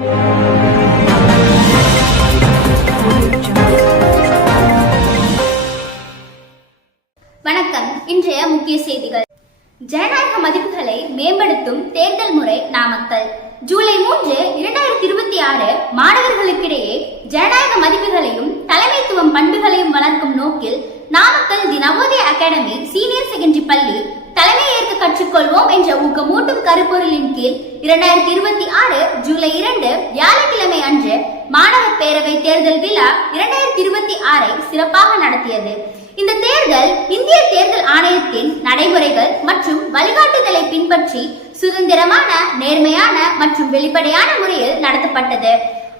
வணக்கம். இன்றைய முக்கிய செய்திகள். ஜனநாயக மதிப்புகளை மேம்படுத்தும் தேர்தல் முறை நாமக்கல். ஜூலை 3, 2026 மாணவர்களுக்கிடையே ஜனநாயக மதிப்புகளையும் தலைமைத்துவம் பண்புகளையும் வளர்க்கும் நோக்கில் நாமக்கல் தி நவோதயா அகாடமி சீனியர் செகண்டரி பள்ளி தலைமை ஏற்க கற்றுக்கொள்வோம் என்ற ஊக்கமூட்டும் கருப்பொருளின் கீழ் 2026 ஜூலை 2 வியாழக்கிழமை அன்று மாணவர் பேரவை தேர்தல் விழா 2026 சிறப்பாக நடத்தியது. இந்த தேர்தல் இந்திய தேர்தல் ஆணையத்தின் நடைமுறைகள் மற்றும் வழிகாட்டுதலை பின்பற்றி சுதந்திரமான, நேர்மையான மற்றும் வெளிப்படையான முறையில் நடத்தப்பட்டது.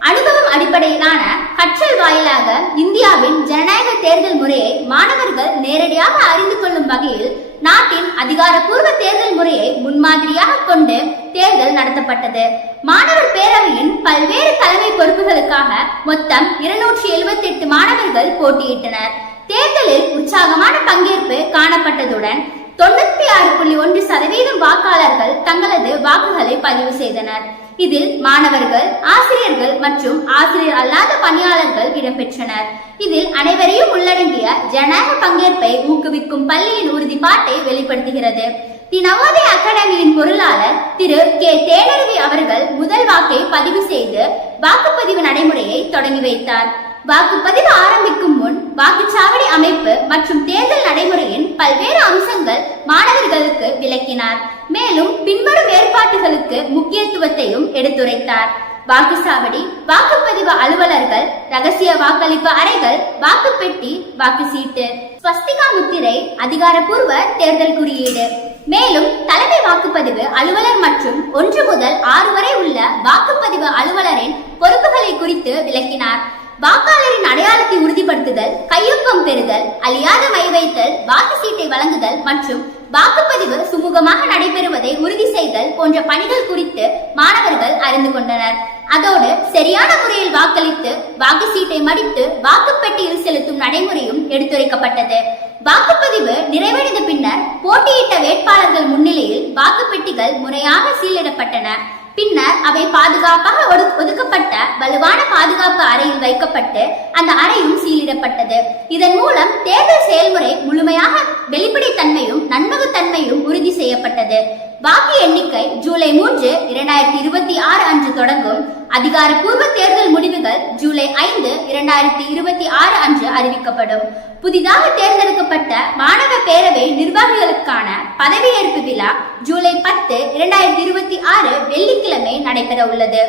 அனுபவம் அடிப்படையிலான கற்றல் வாயிலாக இந்தியாவின் ஜனநாயக தேர்தல் முறையை மாணவர்கள் நேரடியாக அறிந்து கொள்ளும் வகையில் நாட்டின் அதிகாரப்பூர்வ தேர்தல் முறையை முன்மாதிரியாக கொண்டு தேர்தல் நடத்தப்பட்டது. மாணவர் பேரவையின் பல்வேறு தலைமை பொறுப்புகளுக்காக மொத்தம் 278 மாணவர்கள் போட்டியிட்டனர். தேர்தலில் உற்சாகமான பங்கேற்பு காணப்பட்டதுடன் 96.1% வாக்காளர்கள் தங்களது வாக்குகளை பதிவு செய்தனர். இதில் மாணவர்கள், ஆசிரியர்கள் மற்றும் ஆசிரியர் அல்லாத பணியாளர்கள் இடம்பெற்றனர். இதில் அனைவரையும் உள்ளடங்கிய ஜனநாயக பங்கேற்பை ஊக்குவிக்கும் பள்ளியின் உறுதிப்பாட்டை வெளிப்படுத்துகிறது. தி நவோதயா அகாடமியின் பொருளாளர் திரு கே தேனருவி அவர்கள் முதல் வாக்கை பதிவு செய்து வாக்குப்பதிவு நடைமுறையை தொடங்கி வைத்தார். வாக்குப்பதிவு ஆரம்பிக்கும் முன் வாக்குச்சாவடி அமைப்பு மற்றும் தேர்தல் நடைமுறையின் பல்வேறு அம்சங்கள் மாணவர்களுக்கு விளக்கினார். மேலும் பின்வரும் ஏற்பாடுகளுக்கு முக்கியத்துவத்தையும் எடுத்துரைத்தார். வாக்குச்சாவடி, வாக்குப்பதிவு அலுவலர்கள், ரகசிய வாக்களிப்பு அறைகள், வாக்குப்பெட்டி, வாக்கு சீட்டு, ஸ்வஸ்திகா முத்திரை, அதிகாரப்பூர்வ தேர்தல் குறியீடு. மேலும் தலைமை வாக்குப்பதிவு அலுவலர் மற்றும் 1 முதல் 6 வரை உள்ள வாக்குப்பதிவு அலுவலரின் பொறுப்புகளை குறித்து விளக்கினார். வாக்காளரின் அடையாளத்தை உறுதிப்படுத்துதல், கையொப்பம் பெறுதல், அழியாத மை வைத்தல், வாக்கு சீட்டை வழங்குதல் மற்றும் வாக்குப்பதிவு சுமூகமாக நடைபெறுவதை உறுதி செய்தல் போன்ற பணிகள் குறித்து மாணவர்கள் அறிந்து கொண்டனர். அதோடு சரியான முறையில் வாக்களித்து வாக்கு சீட்டை மடித்து வாக்குப்பெட்டியில் செலுத்தும் நடைமுறையும் எடுத்துரைக்கப்பட்டது. வாக்குப்பதிவு நிறைவடைந்த பின்னர் போட்டியிட்ட வேட்பாளர்கள் முன்னிலையில் வாக்குப்பெட்டிகள் முறையாக சீலிடப்பட்டன. பின்னர் அவை பாதுகாப்பாக ஒதுக்கப்பட்ட வலுவான பாதுகாப்பு அறையில் வைக்கப்பட்டு அந்த அறையும் சீலிடப்பட்டது. இதன் மூலம் தேர்தல் செயல்முறை முழுமையாக வெளிப்படைத்தன்மையும் நன்மகத்தன்மையும் உறுதி செய்யப்பட்டது. வாக்கு எண்ணிக்கை ஜூலை 3, 2026 அன்று தொடங்கும். அதிகாரப்பூர்வ தேர்தல் முடிவுகள் ஜூலை 5, 2026 அன்று அறிவிக்கப்படும். புதிதாக தேர்ந்தெடுக்கப்பட்ட மாணவ பேரவை நிர்வாகிகளுக்கான பதவியேற்பு விழா ஜூலை 10, 2026 வெள்ளிக்கிழமை நடைபெற உள்ளது.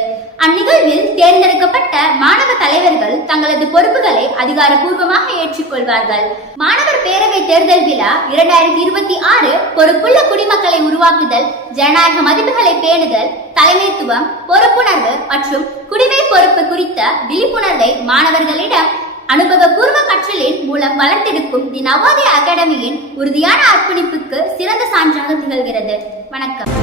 அந்நிகழ்வில் தேர்ந்தெடுக்கப்பட்ட மாணவ தலைவர்கள் தங்களது பொறுப்புகளை அதிகாரப்பூர்வமாக ஏற்றுக்கொள்வார்கள். மாணவர் பேரவை தேர்தல் விழா 2026 பொறுப்புள்ள குடிமக்களை உருவாக்குதல், ஜனநாயக மதிப்புகளை பேணுதல், தலைமைத்துவம், பொறுப்புணர்வு மற்றும் குடிமை பொறுப்பு குறித்த விழிப்புணர்வை மாணவர்களிடம் அனுபவபூர்வ கற்றலின் மூலம் வளர்த்தெடுக்கும் தி நவோதயா அகாடமியின் உறுதியான அர்ப்பணிப்புக்கு சிறந்த சான்றாக திகழ்கிறது. வணக்கம்.